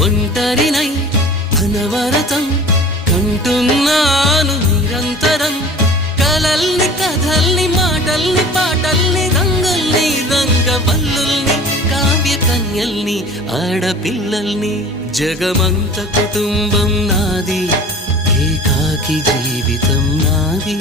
ఒంటరినై అనవరతం కంటున్నాను నిరంతరం కలల్ని కథల్ని మాటల్ని పాటల్ని రంగుల్ని రంగవల్లుల్ని కావ్య కన్యల్ని ఆడపిల్లల్ని జగమంత కుటుంబం నాది ఏకాకి జీవితం నాది